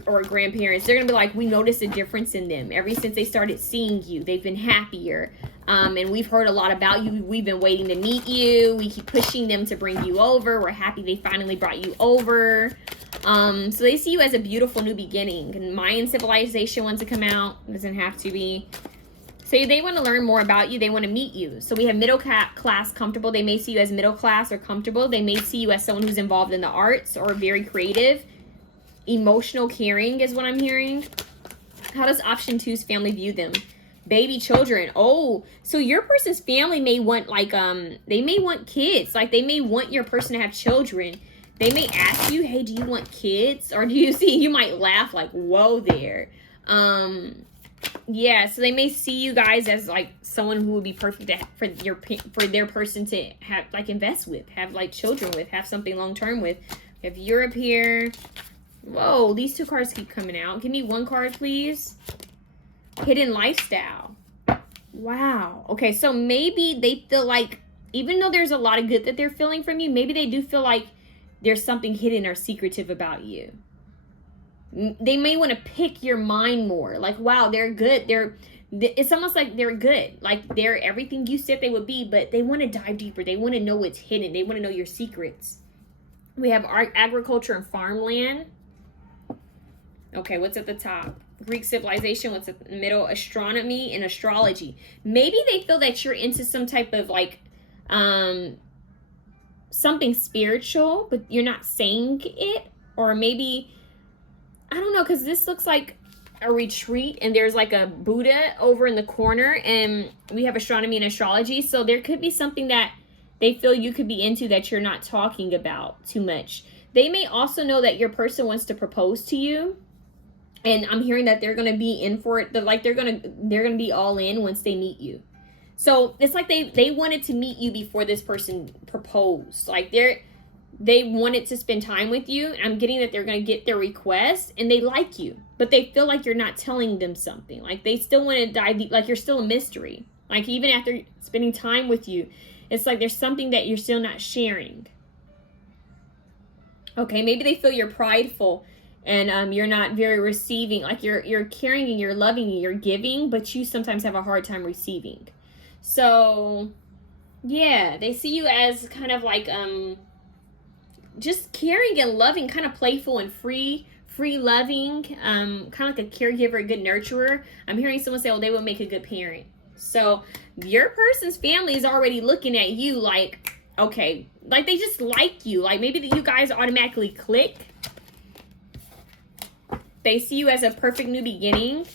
or grandparents. They're going to be like, we noticed a difference in them. Ever since they started seeing you, they've been happier. And we've heard a lot about you. We've been waiting to meet you. We keep pushing them to bring you over. We're happy they finally brought you over. So they see you as a beautiful new beginning. And Mayan civilization wants to come out. It doesn't have to be. So they want to learn more about you. They want to meet you. So we have middle class, comfortable. They may see you as middle class or comfortable. They may see you as someone who's involved in the arts or very creative. Emotional, caring is what I'm hearing. How does option 2's family view them? Baby, children. Oh, so your person's family may want they may want kids. Like they may want your person to have children. They may ask you, hey, do you want kids? Or do you see, you might laugh like, whoa there. Yeah, so they may see you guys as like someone who would be perfect for their person to have like invest with, have like children with, have something long term with. We have Europe here. Whoa, these 2 cards keep coming out. Give me 1 card, please. Hidden lifestyle. Wow. Okay, so maybe they feel like, even though there's a lot of good that they're feeling from you, maybe they do feel like there's something hidden or secretive about you. They may want to pick your mind more. Like, wow, they're good. It's almost like they're good. Like, they're everything you said they would be, but they want to dive deeper. They want to know what's hidden. They want to know your secrets. We have agriculture and farmland. Okay, what's at the top? Greek civilization. What's at the middle? Astronomy and astrology. Maybe they feel that you're into some type of like something spiritual, but you're not saying it. Or maybe, I don't know, because this looks like a retreat and there's like a Buddha over in the corner, and we have astronomy and astrology. So there could be something that they feel you could be into that you're not talking about too much. They may also know that your person wants to propose to you, and I'm hearing that they're going to be in for it. They're going to be all in once they meet you. So it's like they wanted to meet you before this person proposed. Like they wanted to spend time with you. I'm getting that they're going to get their request, and they like you, but they feel like you're not telling them something. Like, they still want to dive deep. Like, you're still a mystery. Like, even after spending time with you, it's like there's something that you're still not sharing. Okay, maybe they feel you're prideful and you're not very receiving. Like, you're caring and you're loving and you're giving, but you sometimes have a hard time receiving. So, yeah, they see you as kind of like just caring and loving, kind of playful and free loving, kind of like a caregiver, a good nurturer. I'm hearing someone say, oh, they would make a good parent. So your person's family is already looking at you like, okay, like they just like you. Like, maybe that you guys automatically click. They see you as a perfect new beginning.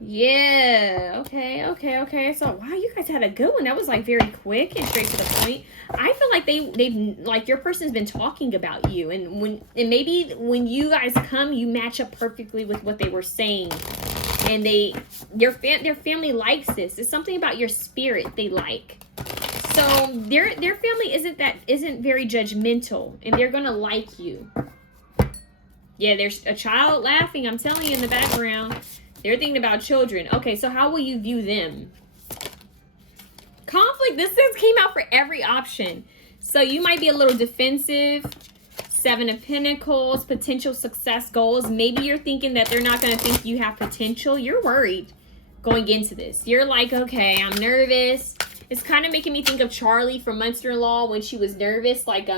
Yeah, okay. So, wow, you guys had a good one. That was like very quick and straight to the point. I feel like they've like your person's been talking about you, and maybe when you guys come, you match up perfectly with what they were saying, and their family likes this. It's something about your spirit they like. So their family isn't very judgmental, and they're gonna like you. Yeah, there's a child laughing. I'm telling you in the background. They're thinking about children. Okay, so how will you view them? Conflict. This came out for every option. So you might be a little defensive. 7 of Pentacles, potential success goals. Maybe you're thinking that they're not going to think you have potential. You're worried going into this. You're like, okay, I'm nervous. It's kind of making me think of Charlie from Monster-in-Law when she was nervous. Like,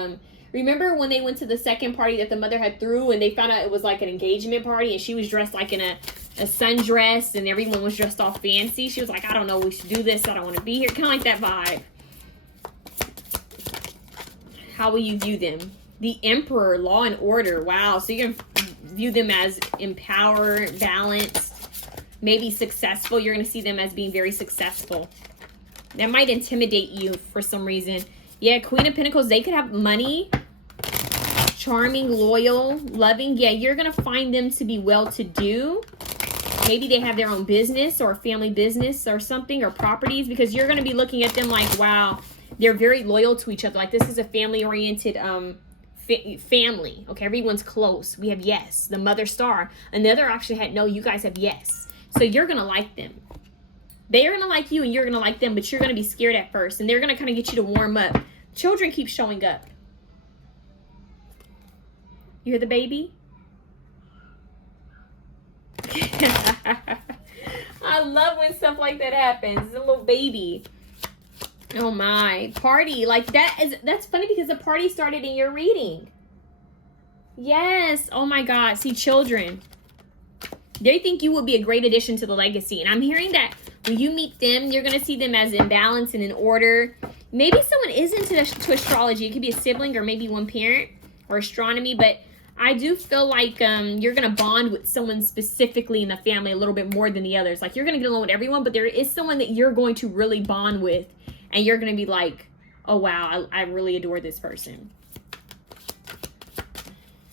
remember when they went to the second party that the mother had threw, and they found out it was like an engagement party, and she was dressed like in a sundress, and everyone was dressed all fancy. She was like, I don't know, we should do this. I don't want to be here. Kind of like that vibe. How will you view them? The Emperor, law and order. Wow. So you're going to view them as empowered, balanced, maybe successful. You're going to see them as being very successful. That might intimidate you for some reason. Yeah, Queen of Pentacles, they could have money, charming, loyal, loving. Yeah, you're going to find them to be well-to-do. Maybe they have their own business or family business or something, or properties, because you're going to be looking at them like, wow, they're very loyal to each other. Like, this is a family-oriented family. Okay, everyone's close. We have yes, the mother star. Another option had no, you guys have yes. So you're going to like them. They're going to like you and you're going to like them, but you're going to be scared at first. And they're going to kind of get you to warm up. Children keep showing up. You hear the baby? I love when stuff like that happens. It's a little baby. Oh my. Party. Like, that's funny because the party started in your reading. Yes. Oh my God. See, children. They think you will be a great addition to the legacy. And I'm hearing that when you meet them, you're going to see them as in balance and in order. Maybe someone is into astrology. It could be a sibling or maybe one parent, or astronomy, but I do feel like you're going to bond with someone specifically in the family a little bit more than the others. Like, you're going to get along with everyone, but there is someone that you're going to really bond with, and you're going to be like, oh, wow, I really adore this person.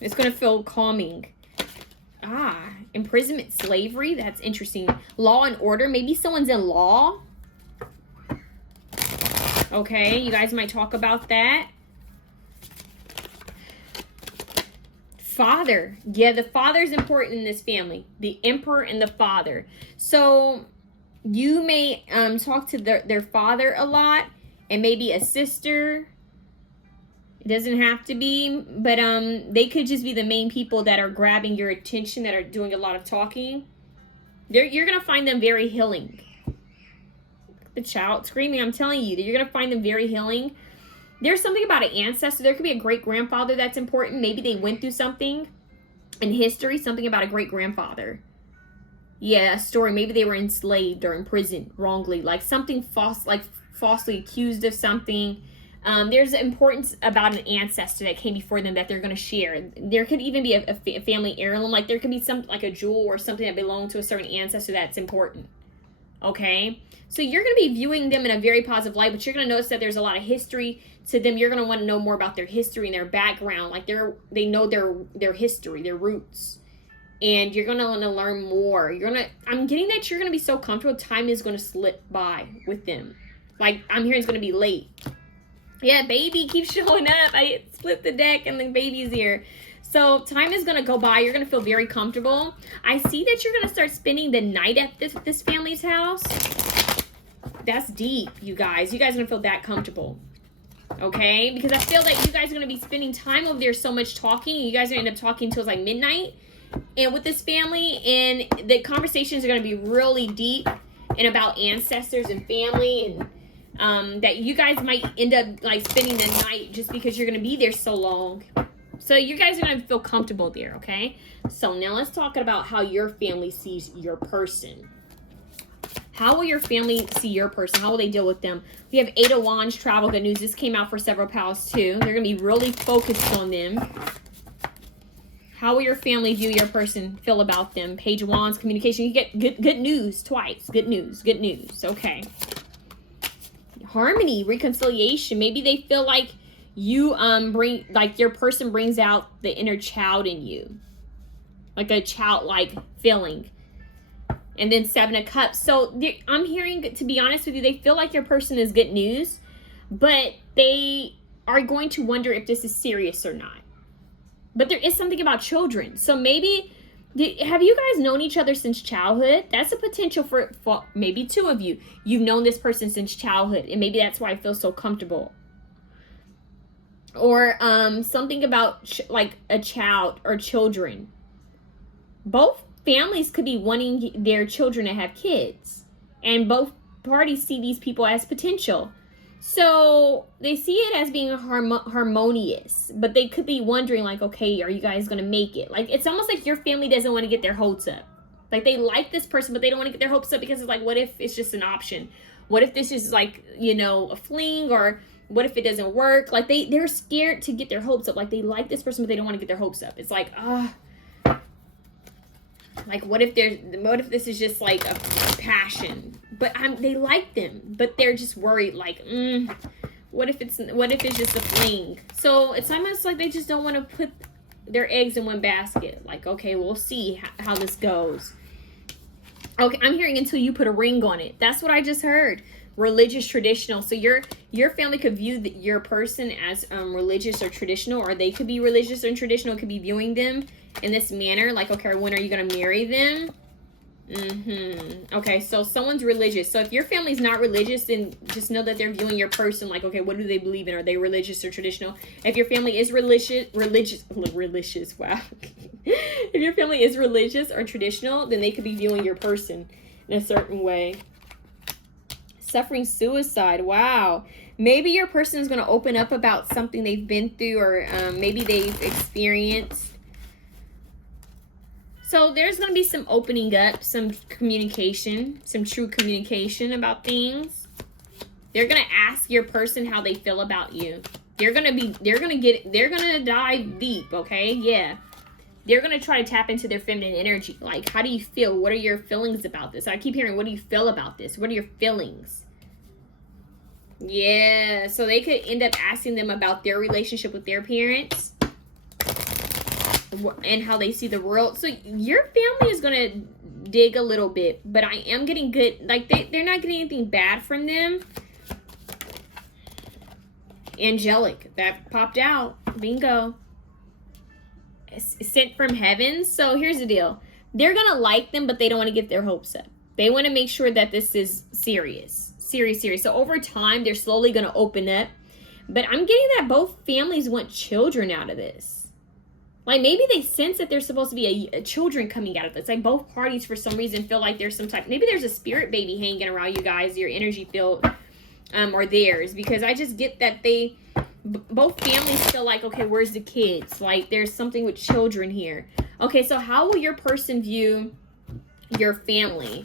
It's going to feel calming. Imprisonment, slavery. That's interesting. Law and order. Maybe someone's in law. Okay, you guys might talk about that. Father. Yeah, the father's important in this family. The emperor and the father. So you may talk to their father a lot, and maybe a sister. It doesn't have to be, but they could just be the main people that are grabbing your attention, that are doing a lot of talking. You're going to find them very healing. The child screaming, I'm telling you, that you're going to find them very healing. There's something about an ancestor. There could be a great-grandfather that's important. Maybe they went through something in history, something about a great-grandfather. Yeah, a story. Maybe they were enslaved or imprisoned wrongly, like something false, like falsely accused of something. There's importance about an ancestor that came before them that they're going to share. There could even be a family heirloom. Like there could be some, like a jewel or something that belonged to a certain ancestor that's important. Okay? So you're going to be viewing them in a very positive light, but you're going to notice that there's a lot of history to them. You're going to want to know more about their history and their background. Like they know their history, their roots. And you're going to want to learn more. I'm getting that you're going to be so comfortable, time is going to slip by with them. Like, I'm hearing it's going to be late. Yeah, baby keeps showing up. I split the deck and the baby's here. So time is going to go by. You're going to feel very comfortable. I see that you're going to start spending the night at this family's house. That's deep, you guys. You guys are going to feel that comfortable. Okay? Because I feel that you guys are going to be spending time over there so much talking. You guys are going to end up talking until it's like midnight. And with this family, and the conversations are going to be really deep and about ancestors and family, and that you guys might end up like spending the night just because you're going to be there so long. So you guys are going to feel comfortable there, okay? So now let's talk about how your family sees your person. How will your family see your person? How will they deal with them? We have 8 of Wands, travel, good news. This came out for several pals too. They're going to be really focused on them. How will your family view your person, feel about them? Page of Wands, communication. You get good news twice. Good news. Okay. Harmony, reconciliation. Maybe they feel like you bring, like your person brings out the inner child in you. Like a childlike feeling. And then 7 of Cups. So I'm hearing, to be honest with you, they feel like your person is good news, but they are going to wonder if this is serious or not. But there is something about children. So maybe, have you guys known each other since childhood? That's a potential for maybe 2 of you. You've known this person since childhood. And maybe that's why I feel so comfortable. Or something about like a child or children. Both families could be wanting their children to have kids. And both parties see these people as potential. So they see it as being harmonious, but they could be wondering like, okay, are you guys going to make it? Like, it's almost like your family doesn't want to get their hopes up. Like they like this person, but they don't want to get their hopes up because it's like, what if it's just an option? What if this is like, you know, a fling, or what if it doesn't work? Like they're scared to get their hopes up. Like they like this person, but they don't want to get their hopes up. It's like, like what if this is just like a passion? But they like them, but they're just worried. Like, what if it's just a fling? So it's almost like they just don't want to put their eggs in one basket. Like, okay, we'll see how this goes. Okay, I'm hearing until you put a ring on it. That's what I just heard. Religious, traditional. So your family could view your person as religious or traditional, or they could be religious or traditional. Could be viewing them in this manner. Like, okay, when are you going to marry them? Okay, so someone's religious. So if your family's not religious, then just know that they're viewing your person like, okay, what do they believe in? Are they religious or traditional? If your family is religious, wow. If your family is religious or traditional, then they could be viewing your person in a certain way. Suffering suicide, wow. Maybe your person is going to open up about something they've been through, or maybe they've experienced. So there's going to be some opening up, some communication, some true communication about things. They're going to ask your person how they feel about you. They're going to dive deep, okay? Yeah. They're going to try to tap into their feminine energy. Like, how do you feel? What are your feelings about this? I keep hearing, what do you feel about this? What are your feelings? Yeah. So they could end up asking them about their relationship with their parents and how they see the world. So your family is going to dig a little bit, but I am getting good. Like, they're not getting anything bad from them. Angelic, that popped out. Bingo. It's sent from heaven. So here's the deal. They're going to like them, but they don't want to get their hopes up. They want to make sure that this is serious. So over time, they're slowly going to open up. But I'm getting that both families want children out of this. Like, maybe they sense that there's supposed to be a children coming out of this. Like, both parties, for some reason, feel like there's some type... Maybe there's a spirit baby hanging around you guys, your energy field, or theirs. Because I just get that they... Both families feel like, okay, where's the kids? Like, there's something with children here. Okay, so how will your person view your family?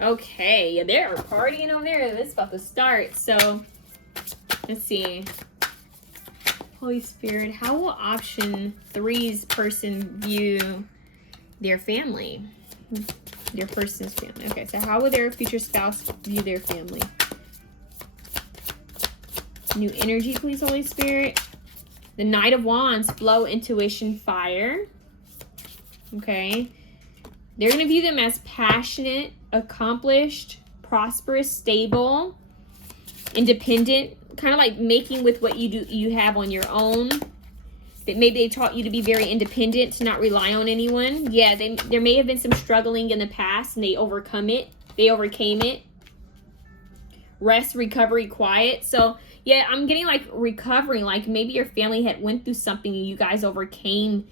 Okay, yeah, they're partying over there. It's about to start. So, let's see. Holy Spirit, how will option 3's person view their family? Their person's family. Okay, so how will their future spouse view their family? New energy, please, Holy Spirit. The Knight of Wands, flow, intuition, fire. Okay. They're going to view them as passionate, accomplished, prosperous, stable, independent, kind of like making with what you have on your own. That maybe they taught you to be very independent, to not rely on anyone. Yeah, there may have been some struggling in the past and they overcame it. Rest, recovery, quiet. So yeah, I'm getting like recovering, like maybe your family had went through something and you guys overcame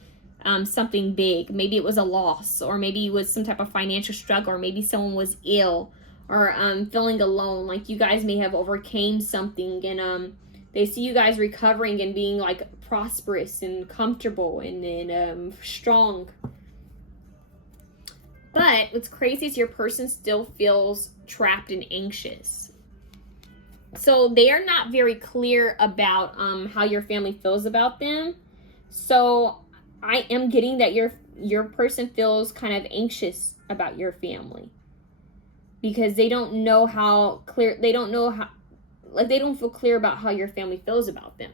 something big. Maybe it was a loss, or maybe it was some type of financial struggle, or maybe someone was ill, or feeling alone. Like you guys may have overcame something, and they see you guys recovering and being like prosperous and comfortable and strong. But what's crazy is your person still feels trapped and anxious. So they are not very clear about how your family feels about them. So I am getting that your person feels kind of anxious about your family, because they don't know how clear, they don't feel clear about how your family feels about them.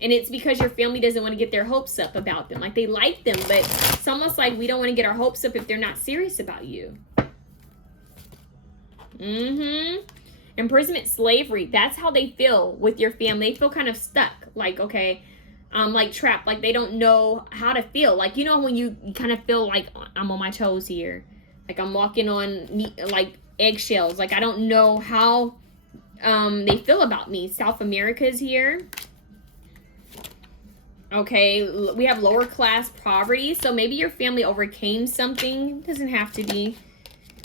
And it's because your family doesn't want to get their hopes up about them. Like, they like them, but it's almost like we don't want to get our hopes up if they're not serious about you. Imprisonment, slavery. That's how they feel with your family. They feel kind of stuck. Like, okay, like trapped. Like they don't know how to feel. Like, you know, when you kind of feel like I'm on my toes here. Like I'm walking on like eggshells. Like I don't know how they feel about me. South America's here. Okay, we have lower class poverty. So maybe your family overcame something. It doesn't have to be.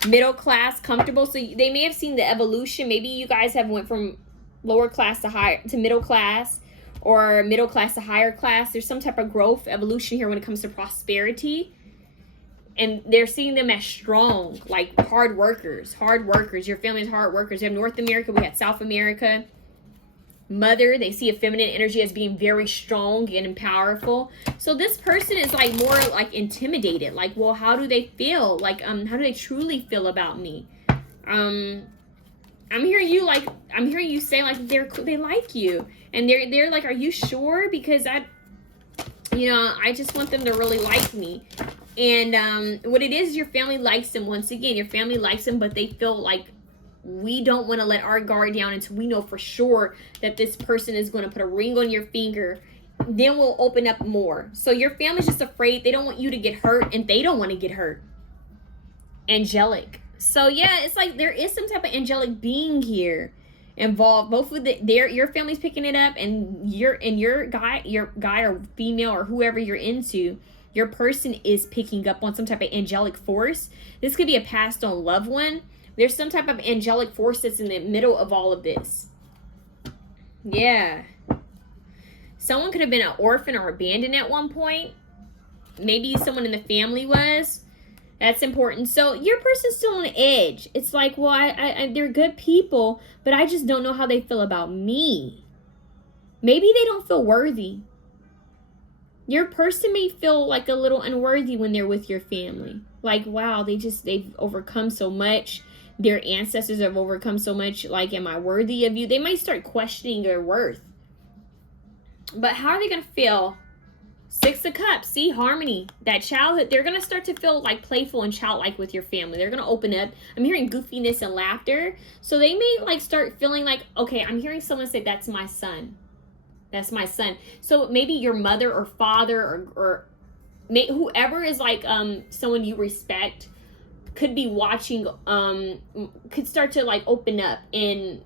Middle class, comfortable. So they may have seen the evolution. Maybe you guys have went from lower class to middle class, or middle class to higher class. There's some type of growth, evolution here when it comes to prosperity. And they're seeing them as strong, like hard workers. Your family's hard workers. You have North America, we had South America. Mother, they see a feminine energy as being very strong and powerful. So this person is like more like intimidated. Like, well, how do they feel? Like, how do they truly feel about me? I'm hearing you say like they like you, and they're like, are you sure? Because I just want them to really like me. And what it is, your family likes them. Once again, your family likes them, but they feel like, we don't want to let our guard down until we know for sure that this person is going to put a ring on your finger. Then we'll open up more. So your family's just afraid. They don't want you to get hurt, and they don't want to get hurt. Angelic. So yeah, it's like there is some type of angelic being here involved. Both with your family's picking it up, and your guy or female or whoever you're into, your person is picking up on some type of angelic force. This could be a passed on loved one. There's some type of angelic force that's in the middle of all of this. Yeah. Someone could have been an orphan or abandoned at one point. Maybe someone in the family was. That's important. So your person's still on the edge. It's like, well, they're good people, but I just don't know how they feel about me. Maybe they don't feel worthy. Your person may feel like a little unworthy when they're with your family. Like, wow, they've overcome so much. Their ancestors have overcome so much. Like, am I worthy of you? They might start questioning their worth. But how are they going to feel? Six of Cups. See, harmony. That childhood. They're going to start to feel like playful and childlike with your family. They're going to open up. I'm hearing goofiness and laughter. So they may like start feeling like, okay, I'm hearing someone say, that's my son. That's my son. So maybe your mother or father or whoever is like someone you respect, could be watching, could start to like open up. And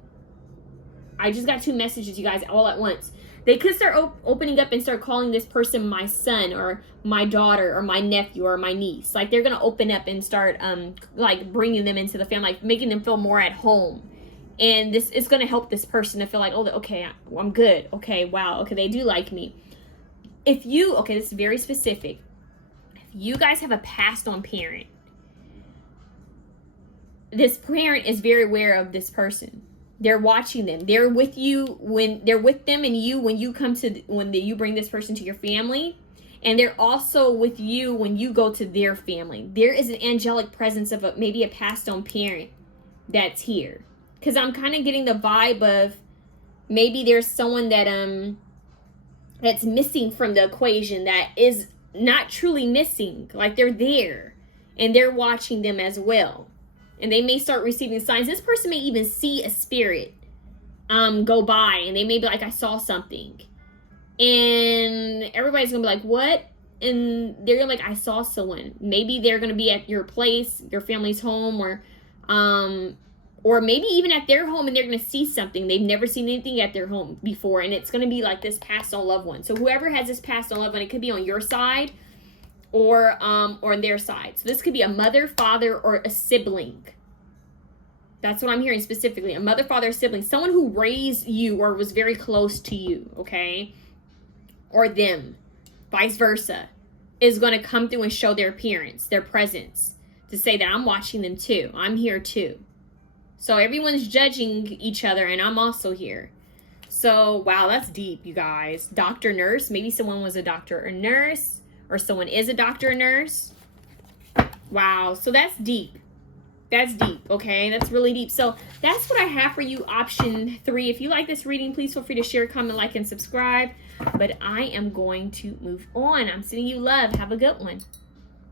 I just got 2 messages, you guys, all at once. They could start opening up and start calling this person my son or my daughter or my nephew or my niece. Like, they're going to open up and start like bringing them into the family, like making them feel more at home. And this is going to help this person to feel like, oh, okay, I'm good. Okay, wow. Okay, they do like me. If you, okay, this is very specific. If you guys have a passed on parent, this parent is very aware of this person. They're watching them. They're with you when they're with them and you when you come to you bring this person to your family, and they're also with you when you go to their family. There is an angelic presence of maybe a passed on parent that's here, because I'm kind of getting the vibe of maybe there's someone that that's missing from the equation, that is not truly missing, like they're there and they're watching them as well. And they may start receiving signs. This person may even see a spirit go by, and they may be like, I saw something. And everybody's going to be like, what? And they're like, I saw someone. Maybe they're going to be at your place, your family's home, or maybe even at their home, and they're going to see something. They've never seen anything at their home before, and it's going to be like this passed on loved one. So whoever has this passed on loved one, it could be on your side, or on their side. So this could be a mother, father, or a sibling. That's what I'm hearing specifically. A mother, father, or sibling. Someone who raised you or was very close to you, okay? Or them, vice versa, is going to come through and show their appearance, their presence, to say that I'm watching them too. I'm here too. So everyone's judging each other, and I'm also here. So, wow, that's deep, you guys. Doctor, nurse. Maybe someone was a doctor or nurse, or someone is a doctor or nurse. Wow, so that's deep. That's deep, okay? That's really deep. So that's what I have for you, option 3. If you like this reading, please feel free to share, comment, like, and subscribe. But I am going to move on. I'm sending you love. Have a good one.